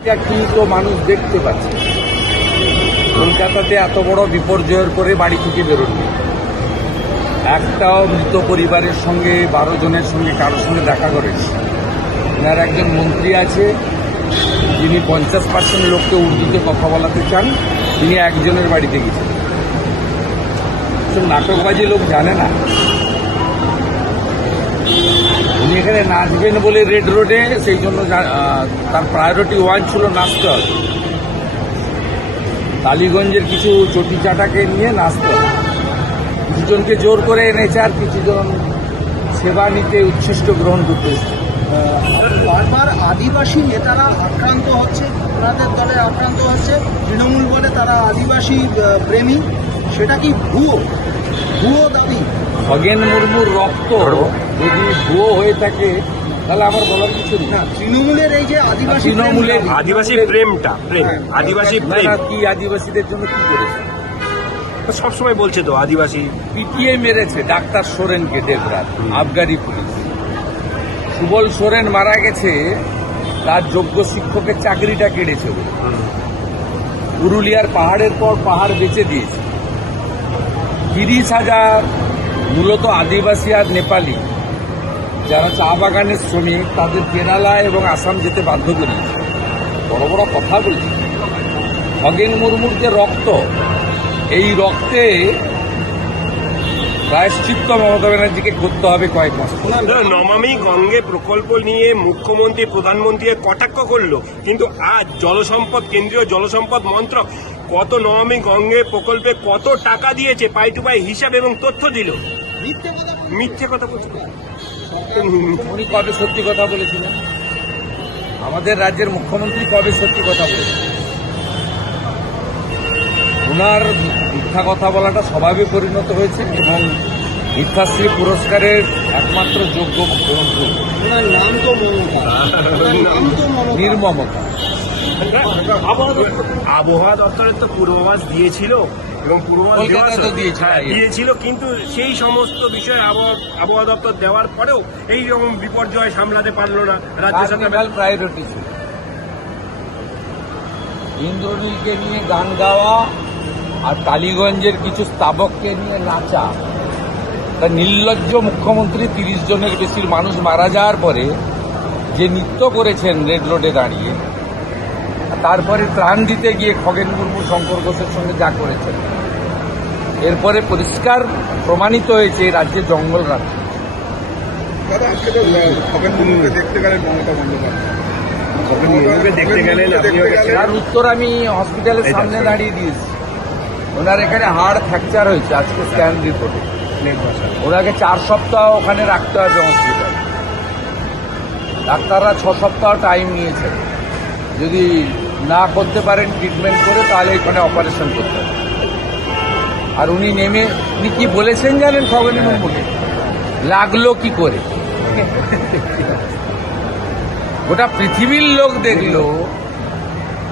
এটা কিন্তু মানুষ দেখতে পাচ্ছে। কলকাতাতে এত বড় বিপর্যয়ের পরে বাড়ি থেকে বেরোননি, একটাও মৃত পরিবারের সঙ্গে 12 জনের সঙ্গে কারোর সঙ্গে দেখা করেনি। এনার একজন মন্ত্রী আছে যিনি 50% লোককে উর্দুতে কথা বলাতে চান, তিনি একজনের বাড়িতে গেছেন। নাটকবাজি লোক জানে না। উনি এখানে নাচবেন বলে রেড রোডে, সেই জন্য তার প্রায়োরিটি 1 ছিল নাচতে হবে। টালিগঞ্জের কিছু চটি চাটাকে নিয়ে নাচতে হবে। কিছুজনকে জোর করে এনেছে, আর কিছুজন সেবা নিতে উচ্ছিষ্ট গ্রহণ করতে। বারবার আদিবাসী নেতারা আক্রান্ত হচ্ছে, ওনাদের দলে আক্রান্ত হচ্ছে। তৃণমূল বলে তারা আদিবাসী প্রেমী, সেটা কি ভুয়ো দাবি? খগেন মুর্মুর রক্ত যদি ভুয়ো হয়ে থাকে তাহলে আমার বলার কিছু নেই। না, তৃণমূলের এই যে তৃণমূলের আদিবাসী প্রেমটা আদিবাসী প্রেম কি আদিবাসীদের জন্য কি করেছে? সবসময় বলছে তো আদিবাসী পিটিয়ে মেরেছে ডাক্তার সোরেনকে দেবরাত, আবগারি পুলিশ। সুবল সোরেন মারা গেছে, তার যোগ্য শিক্ষকের চাকরিটা কেড়েছে। পুরুলিয়ার পাহাড়ের পর পাহাড় বেচে দিয়েছে। 30,000 মূলত আদিবাসী আর নেপালি যারা চা বাগানের শ্রমিক, তাদের কেরালা এবং আসাম যেতে বাধ্য করিয়েছে। বড় বড় কথা বলছে। খগেন মুর্মুর যে রক্ত, এই রক্তে প্রায়শ্চিত্ত মমতা ব্যানার্জিকে করতে হবে কয়েক মাস। নমামি গঙ্গে প্রকল্প নিয়ে মুখ্যমন্ত্রী প্রধানমন্ত্রী কটাক্ষ করলো, কিন্তু আজ জলসম্পদ কেন্দ্রীয় জলসম্পদ মন্ত্রক কত নমামি গঙ্গে প্রকল্পে কত টাকা দিয়েছে পাই টু পাই হিসাব এবং তথ্য দিল। মিথ্যে কথা বলছে। উনি কবে সত্যি কথা বলেছিলেন? আমাদের রাজ্যের মুখ্যমন্ত্রী কবে সত্যি কথা বলেছিলেন? ওনার মিথ্যা কথা বলাটা স্বভাবে পরিণত হয়েছে এবং মিথ্যাশ্রী পুরস্কারের একমাত্র যোগ্য মুখ্যমন্ত্রী। ওনার নাম তো নির্মমতা। আবহাওয়া দপ্তরের তো পূর্বাভাস দিয়েছিল এবং পূর্বাভাস দিয়েছিল, কিন্তু সেই সমস্ত বিষয়ে আবহাওয়া দপ্তর দেওয়ার পরেও এই রকম বিপর্যয় সামলাতে পারলো না রাজ্য সরকার। প্রায়োরিটি ছিল ইন্দ্রনীলকে নিয়ে গান গাওয়া আর টালিগঞ্জের কিছু স্থাবককে নিয়ে নাচা। তা নির্লজ্জ মুখ্যমন্ত্রী 30 জনের বেশি মানুষ মারা যাওয়ার পরে যে নৃত্য করেছেন রেড রোডে দাঁড়িয়ে, তারপরে ত্রাণ দিতে গিয়ে খগেন মুর্মু শঙ্কর ঘোষের সঙ্গে যা করেছেন, এরপরে পরিষ্কার প্রমাণিত হয়েছে এই রাজ্যে জঙ্গল রাখছে। তার উত্তর আমি হসপিটালের সামনে দাঁড়িয়ে দিয়েছি। ওনার এখানে হাড় ফ্র্যাকচার হয়েছে, আজকে স্ক্যান রিপোর্টে। ওনাকে 4 সপ্তাহ ওখানে রাখতে হবে হসপিটালে। ডাক্তাররা 6 সপ্তাহ টাইম নিয়েছেন। যদি না করতে পারেন ট্রিটমেন্ট করে, তাহলে এখানে অপারেশন করতে হবে। আর উনি কি বলেছেন জানেন? খগেন মুর্মুকে লাগলো কি করে? গোটা পৃথিবীর লোক দেখলো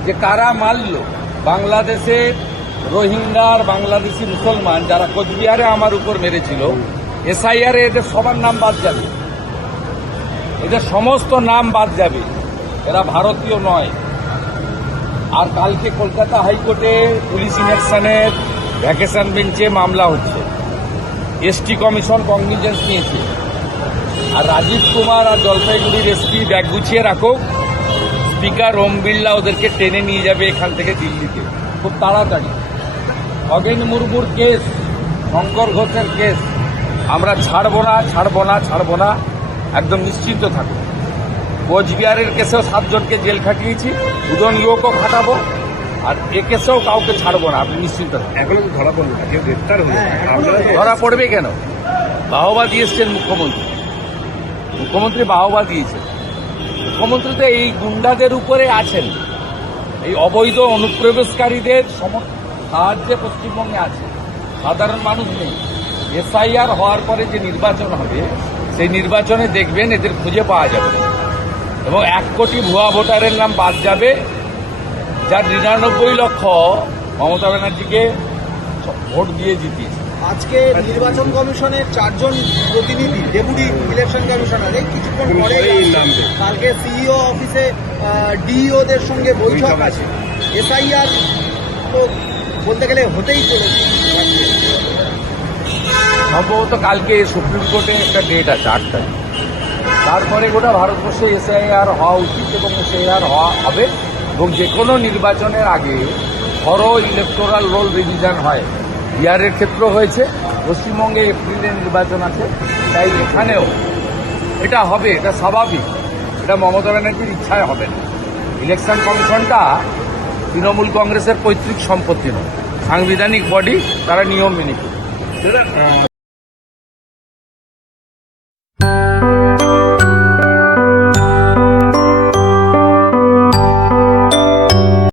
যে কারা মারল। বাংলাদেশের রোহিঙ্গার বাংলাদেশি মুসলমান যারা কোচবিহারে আমার উপর মেরেছিল, SIR এদের সবার নাম বাদ যাবে, এদের সমস্ত নাম বাদ যাবে। এরা ভারতীয় নয়। আর কালকে কলকাতা হাইকোর্টে পুলিশ ইনঅ্যাকশনের ভ্যাকেশন বেঞ্চে মামলা হচ্ছে। ST কমিশন কগনিজেন্স নিয়েছে। আর রাজীব কুমার আর জলপাইগুড়ির SP ব্যাগ গুছিয়ে রাখো, স্পিকার ওম বিড়লা ওদেরকে টেনে নিয়ে যাবে এখান থেকে দিল্লিতে খুব তাড়াতাড়ি। খগেন মুর্মুর কেস, শঙ্কর ঘোষের কেস আমরা ছাড়বো না, একদম নিশ্চিন্ত থাকুন। কোচবিহারের কেসেও 7 জনকে জেল খাটিয়েছি, 2 জন লোকও খাটাবো, আর এ কেসেও কাউকে ছাড়বো না, আপনি নিশ্চিন্ত থাকুন। এখনো তো ধরা পড়লো না, কেউ গ্রেপ্তার হলো। ধরা পড়বে কেন? বাহবা দিয়েছেন মুখ্যমন্ত্রী বাহবা দিয়েছেন। মুখ্যমন্ত্রী তো এই গুন্ডাদের উপরে আছেন, এই অবৈধ অনুপ্রবেশকারীদের সাহায্যে পশ্চিমবঙ্গে আছে, সাধারণ মানুষ নেই। SIR হওয়ার পরে যে নির্বাচন হবে, সেই নির্বাচনে দেখবেন এদের খুঁজে পাওয়া যাবে এবং 1 কোটি ভুয়া ভোটারের নাম বাদ যাবে, যার 99 লক্ষ মমতা ব্যানার্জিকে ভোট দিয়ে জিতিয়েছে। আজকে নির্বাচন কমিশনের 4 জন প্রতিনিধি, ডেপুটি ইলেকশন কমিশনার, এই কিছুক্ষণ পরে কালকে CEO বিডিও অফিসে ডিইওদের সঙ্গে বৈঠক আছে। এসআইআর তো বলতে গেলে হতেই চলেছে। সম্ভবত কালকে সুপ্রিম কোর্টে একটা ডেট আছে 8 তারিখ। তারপরে গোটা ভারতবর্ষে এসআইআর হওয়া উচিত এবং এসআইআর হওয়া হবে, এবং যে কোনো নির্বাচনের আগে বড় ইলেকটোরাল রোল রিভিশন হয়। বিহারের ক্ষেত্র হয়েছে, পশ্চিমবঙ্গে এপ্রিলে নির্বাচন আছে, তাই এখানেও এটা হবে, এটা স্বাভাবিক। এটা মমতা ব্যানার্জির ইচ্ছায় হবে না। ইলেকশন কমিশনটা তৃণমূল কংগ্রেসের পৈতৃক সম্পত্তি নয়, সাংবিধানিক বডি, তারা নিয়ম মেনে চলে। দাদা